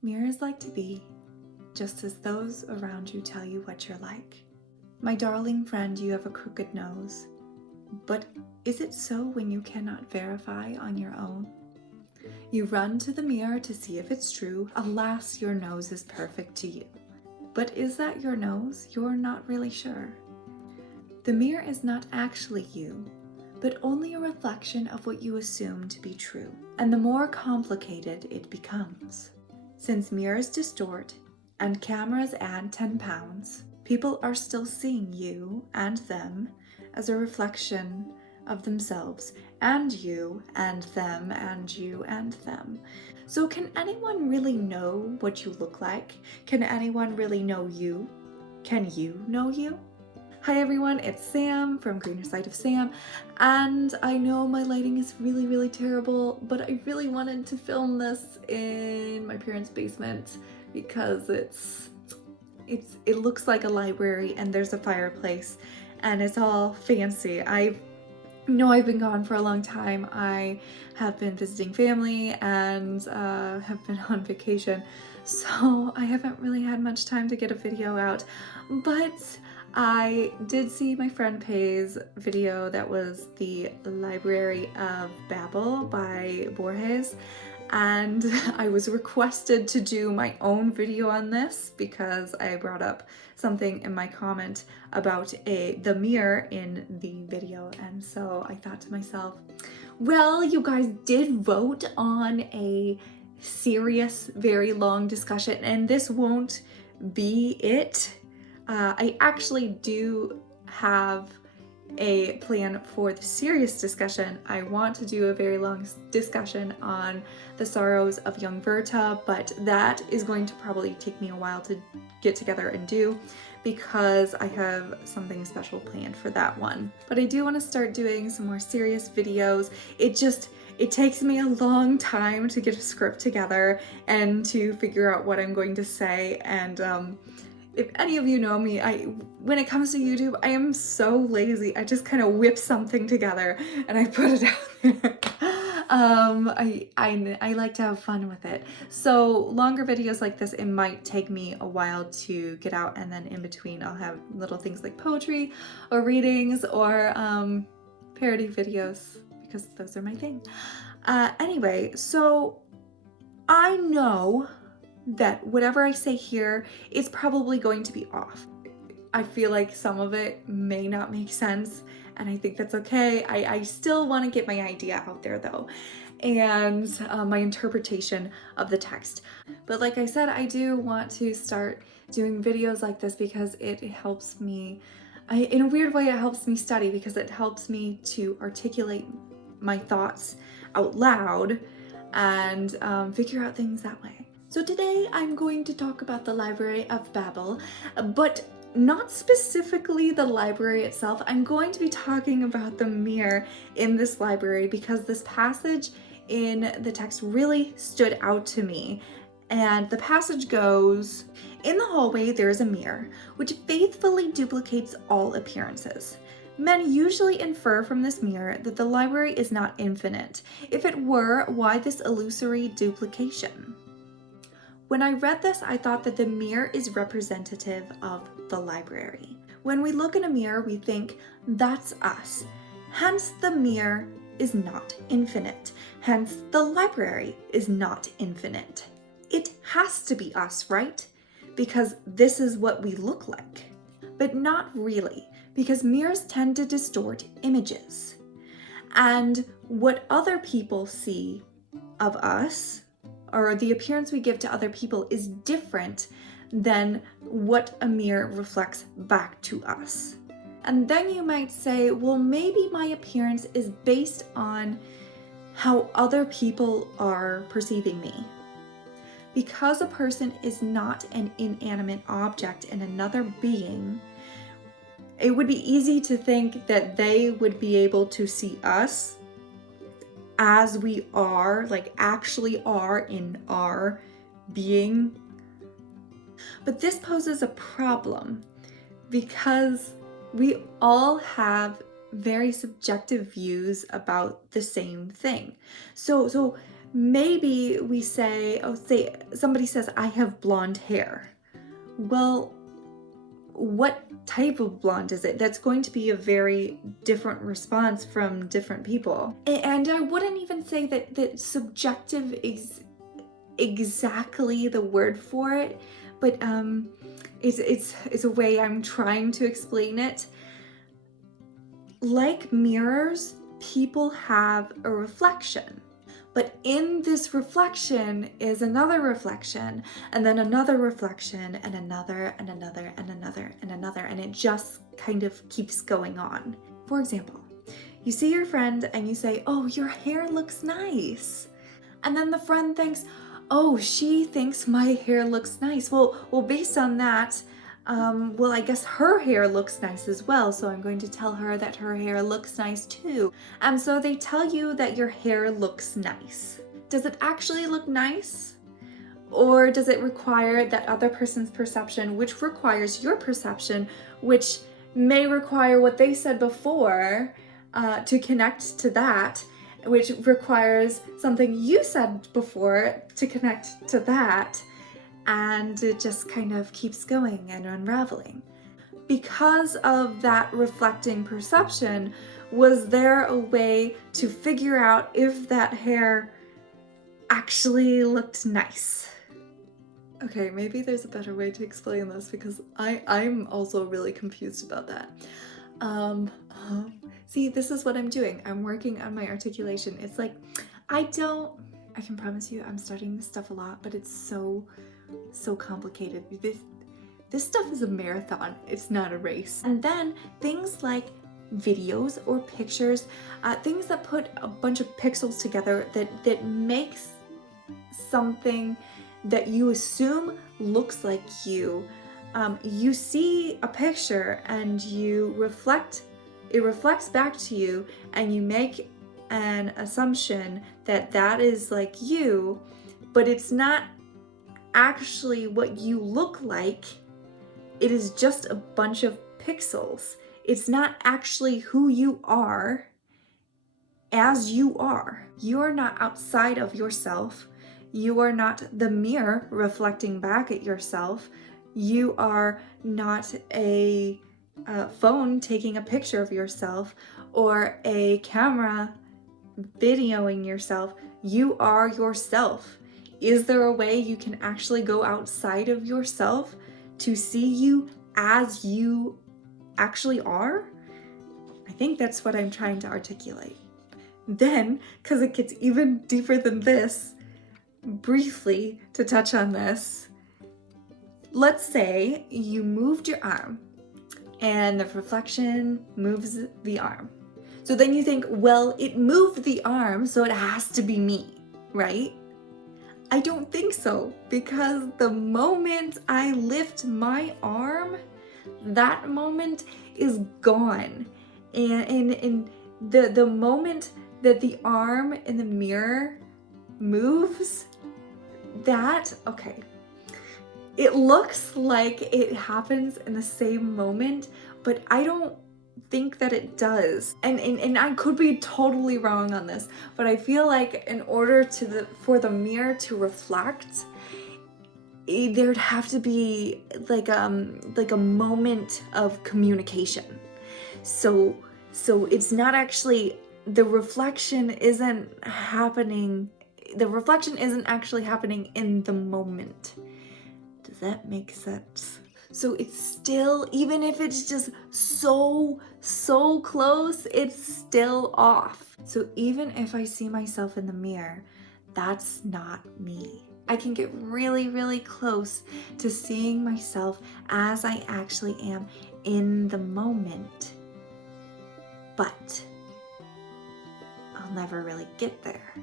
Mirrors like to be, just as those around you tell you what you're like. My darling friend, you have a crooked nose. But is it so when you cannot verify on your own? You run to the mirror to see if it's true. Alas, your nose is perfect to you. But is that your nose? You're not really sure. The mirror is not actually you, but only a reflection of what you assume to be true. And the more complicated it becomes. Since mirrors distort and cameras add 10 pounds, people are still seeing you and them as a reflection of themselves, and you and them and you and them. So can anyone really know what you look like? Can anyone really know you? Can you know you? Hi everyone, it's Sam from Greener Side of Sam, and I know my lighting is really terrible, but I really wanted to film this in my parents' basement because it looks like a library and there's a fireplace and it's all fancy. I know I've been gone for a long time. I have been visiting family and have been on vacation, so I haven't really had much time to get a video out, but I did see my friend Pay's video that was the Library of Babel by Borges, and I was requested to do my own video on this because I brought up something in my comment about the mirror in the video, and so I thought to myself, well, you guys did vote on a serious, very long discussion, and this won't be it. I actually do have a plan for the serious discussion. I want to do a very long discussion on the sorrows of young Werther, but that is going to probably take me a while to get together and do because I have something special planned for that one. But I do want to start doing some more serious videos. It takes me a long time to get a script together and to figure out what I'm going to say, and if any of you know me, when it comes to YouTube, I am so lazy. I just kind of whip something together and I put it out there. I like to have fun with it. So longer videos like this, it might take me a while to get out, and then in between I'll have little things like poetry or readings or parody videos because those are my thing. Anyway, so I know that whatever I say here is probably going to be off. I feel like some of it may not make sense, and I think that's okay. I still want to get my idea out there though, and my interpretation of the text. But like I said, I do want to start doing videos like this because it helps me, in a weird way, it helps me study because it helps me to articulate my thoughts out loud and figure out things that way. So today I'm going to talk about the Library of Babel, but not specifically the library itself. I'm going to be talking about the mirror in this library because this passage in the text really stood out to me. And the passage goes, "In the hallway there is a mirror, which faithfully duplicates all appearances. Men usually infer from this mirror that the library is not infinite. If it were, why this illusory duplication?" When I read this, I thought that the mirror is representative of the library. When we look in a mirror, we think, that's us. Hence, the mirror is not infinite. Hence, the library is not infinite. It has to be us, right? Because this is what we look like. But not really, because mirrors tend to distort images. And what other people see of us, or the appearance we give to other people, is different than what a mirror reflects back to us. And then you might say, well, maybe my appearance is based on how other people are perceiving me. Because a person is not an inanimate object in another being, it would be easy to think that they would be able to see us as we are, like actually are in our being. But this poses a problem because we all have very subjective views about the same thing. So maybe we say, say somebody says, I have blonde hair. Well, what type of blonde is it? That's going to be a very different response from different people. And I wouldn't even say that subjective is exactly the word for it, but it's a way I'm trying to explain it. Like mirrors, people have a reflection. But in this reflection is another reflection, and then another reflection, and another, and another, and another, and another, and it just kind of keeps going on. For example, you see your friend and you say, oh, your hair looks nice. And then the friend thinks, oh, she thinks my hair looks nice. Well, based on that, well, I guess her hair looks nice as well, so I'm going to tell her that her hair looks nice too. And so they tell you that your hair looks nice. Does it actually look nice? Or does it require that other person's perception, which requires your perception, which may require what they said before to connect to that, which requires something you said before to connect to that? And it just kind of keeps going and unraveling. Because of that reflecting perception, was there a way to figure out if that hair actually looked nice? Okay, maybe there's a better way to explain this because I'm also really confused about that. See, this is what I'm doing. I'm working on my articulation. It's like, I can promise you I'm studying this stuff a lot, but it's so complicated. This stuff is a marathon, it's not a race. And then things like videos or pictures, things that put a bunch of pixels together that makes something that you assume looks like you. You see a picture and it reflects back to you, and you make an assumption that is like you, but it's not actually what you look like. It is just a bunch of pixels. It's not actually who you are as you are. You are not outside of yourself. You are not the mirror reflecting back at yourself. You are not a phone taking a picture of yourself or a camera videoing yourself. You are yourself. Is there a way you can actually go outside of yourself to see you as you actually are? I think that's what I'm trying to articulate. Then, because it gets even deeper than this, briefly to touch on this, let's say you moved your arm and the reflection moves the arm. So then you think, well, it moved the arm, so it has to be me, right? I don't think so, because the moment I lift my arm, that moment is gone. And the moment that the arm in the mirror moves, it looks like it happens in the same moment, but I don't think that it does. And I could be totally wrong on this, but I feel like in order for the mirror to reflect, there'd have to be like a moment of communication. So it's not actually, the reflection isn't actually happening in the moment. Does that make sense? So it's still, even if it's just so close, it's still off. So even if I see myself in the mirror, that's not me. I can get really close to seeing myself as I actually am in the moment. But I'll never really get there.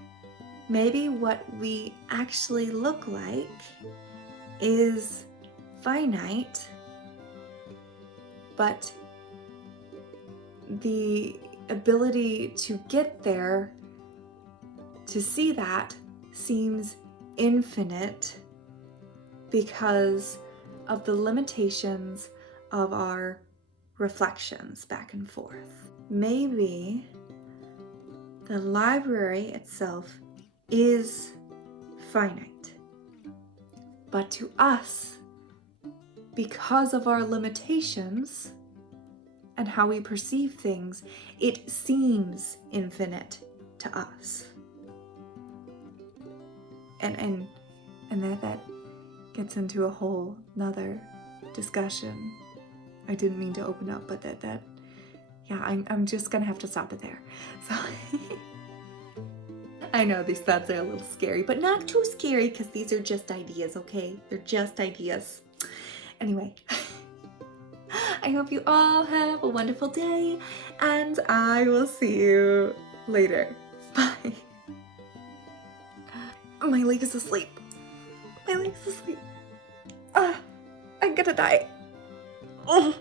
Maybe what we actually look like is finite, but the ability to get there, to see that, seems infinite because of the limitations of our reflections back and forth. Maybe the library itself is finite. But to us, because of our limitations and how we perceive things, it seems infinite to us. And that gets into a whole nother discussion. I didn't mean to open up, but I'm just gonna have to stop it there. So I know these thoughts are a little scary, but not too scary because these are just ideas, okay? They're just ideas. Anyway, I hope you all have a wonderful day, and I will see you later. Bye. My leg is asleep. My leg is asleep. I'm gonna die. Oh.